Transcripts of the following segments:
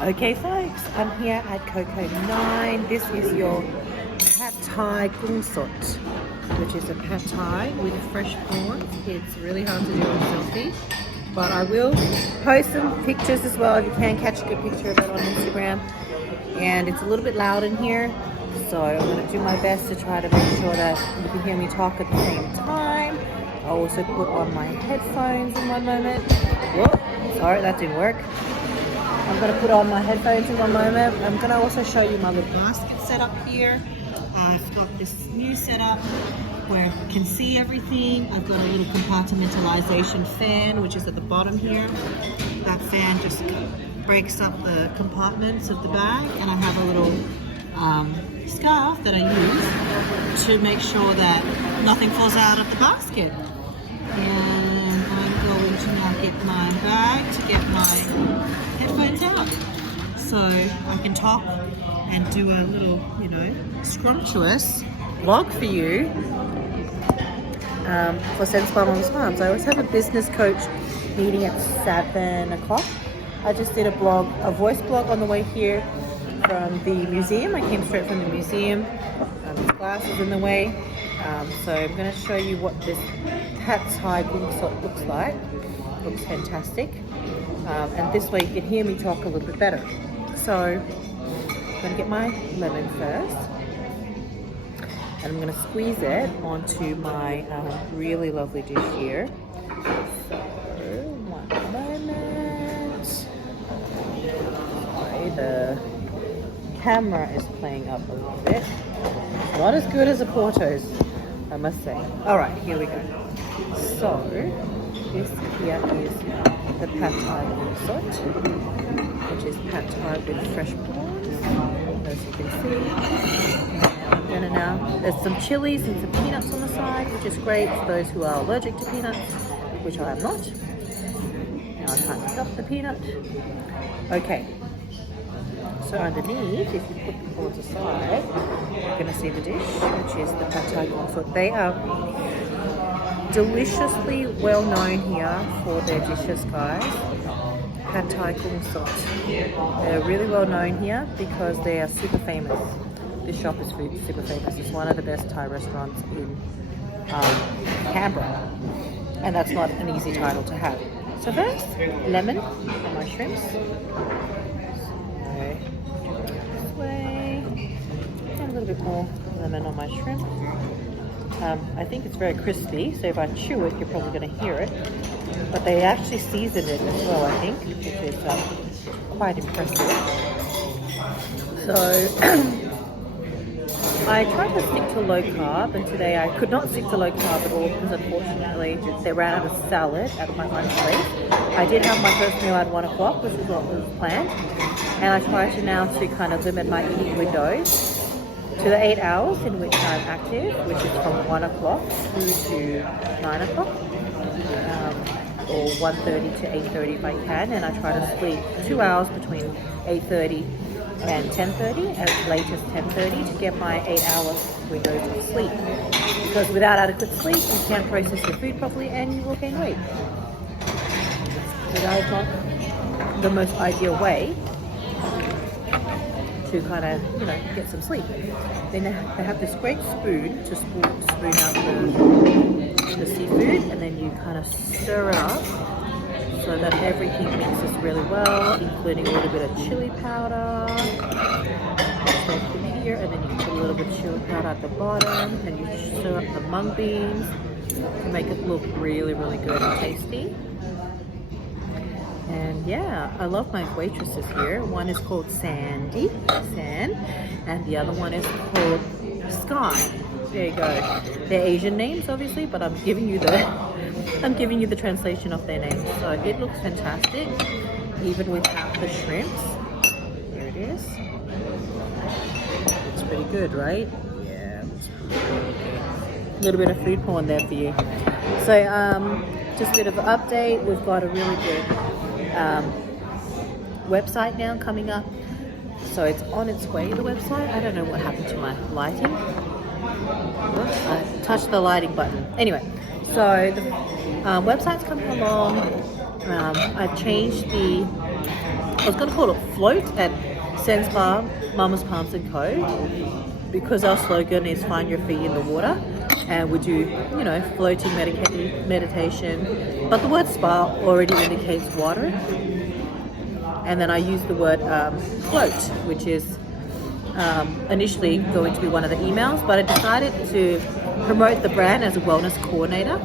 Okay folks, I'm here at Coco 9. This is your Pad Thai Gung Sot, which is a Pad Thai with fresh prawns. It's really hard to do on selfie, but I will post some pictures as well if you can catch a good picture of it on Instagram. And it's a little bit loud in here, so I'm going to do my best to try to make sure that you can hear me talk at the same time. I'll also put on my headphones in one moment. Whoop, sorry, that didn't work. I'm going to put on my headphones in one moment. I'm going to also show you my little basket setup here. I've got this new setup where I can see everything. I've got a little compartmentalization fan, which is at the bottom here. That fan just breaks up the compartments of the bag, and I have a little scarf that I use to make sure that nothing falls out of the basket. And I'm going to now get my bag to get my headphones out so I can talk and do a little, scrumptious vlog for you for Sense Moms Farms. I always have a business coach meeting at 7 o'clock. I just did a voice blog on the way here from the museum. I came straight from the museum. There's glasses in the way. So I'm going to show you what this Pad Thai Gung Sot looks like. Looks fantastic. And this way you can hear me talk a little bit better. So I'm going to get my lemon first. And I'm going to squeeze it onto my really lovely dish here. So, one moment. Sorry, the camera is playing up a little bit. Not as good as a Porto's, I must say. Alright, here we go. So, this here is the Pad Thai Gung Sot, which is Pad Thai with fresh prawns, as you can see. I'm gonna now, there's some chilies and some peanuts on the side, which is great for those who are allergic to peanuts, which I am not. Now I can't pick up the peanut. Okay. So underneath, if you put the prawns aside, you're going to see the dish, which is the Pad Thai Gung Sot. They are deliciously well known here for their dishes, guys. Pad Thai Gung Sot. They're really well known here because they are super famous. This shop is super famous. It's one of the best Thai restaurants in Canberra. And that's not an easy title to have. So first, lemon on my shrimps. This way, and a little bit more lemon on my shrimp. I think it's very crispy, so if I chew it, you're probably going to hear it. But they actually seasoned it as well, I think, which is quite impressive. So I tried to stick to low carb, and today I could not stick to low carb at all because unfortunately they ran out of salad at my lunch break. I did have my first meal at 1 o'clock, which is what was planned, and I try to now to kind of limit my eating windows to the 8 hours in which I'm active, which is from 1 o'clock through to 9 o'clock, or 1:30 to 8:30 if I can, and I try to sleep 2 hours between 8:30 and 10:30, as late as 10:30, to get my 8-hour windows of sleep. Because without adequate sleep, you can't process your food properly and you will gain weight. So that is not the most ideal way to kind of, get some sleep. Then they have this great spoon to spoon out the seafood, and then you kind of stir it up so that everything mixes really well, including a little bit of chili powder. So put here, and then you put a little bit of chili powder at the bottom, and you stir up the mung beans to make it look really, really good and tasty. And yeah, I love my waitresses here. One is called Sandy, and the other one is called Sky. There you go. They're Asian names, obviously, but I'm giving you the translation of their names. So it looks fantastic, even without the shrimps. Here it is. It's pretty good, right? Yeah, it's pretty good. A little bit of food porn there for you. So just a bit of an update. We've got a really good website now coming up. So it's on its way, the website. I don't know what happened to my lighting. I touched the lighting button. Anyway, so the website's coming along. I've changed the I was going to call it float at Senspa, Mama's Palms and Co. Because our slogan is find your feet in the water, and we do, you know, floating meditation. But the word spa already indicates water. And then I use the word float, which is initially going to be one of the emails, but I decided to promote the brand as a wellness coordinator,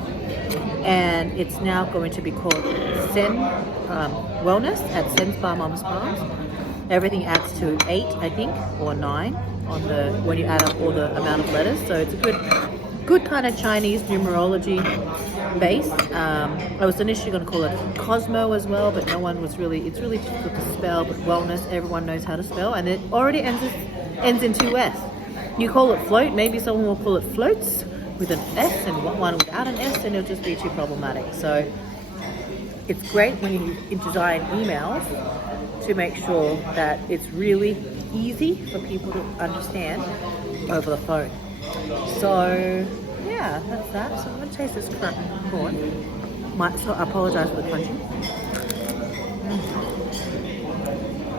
and it's now going to be called Sen Wellness at Sen Spa Mama's Palms. Everything adds to 8, I think, or 9 on the when you add up all the amount of letters. So it's a good kind of Chinese numerology base. I was initially going to call it Cosmo as well, but no one was really. It's really difficult to spell. But wellness, everyone knows how to spell, and it already ends in 2 S. You call it float, maybe someone will call it floats with an S and one without an S, and it'll just be too problematic. So it's great when you design emails to make sure that it's really easy for people to understand over the phone. So yeah, that's that. So I'm going to taste this cracked corn. So I apologize for the crunching.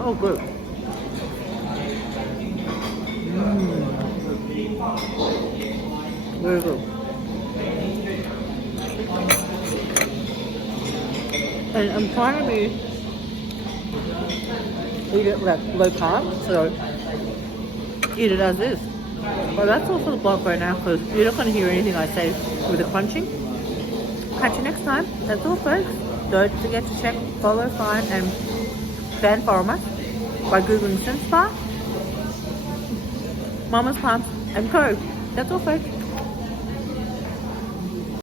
Oh, good. Very good. And I'm trying to eat it like low carb, so eat it as is. Well, that's all for the blog right now, because you're not going to hear anything I say with the crunching. Catch you next time. That's all, folks. Don't forget to check, follow, find, and fan follow us by googling Senspa, Mama's Palms, and Co. That's all, folks.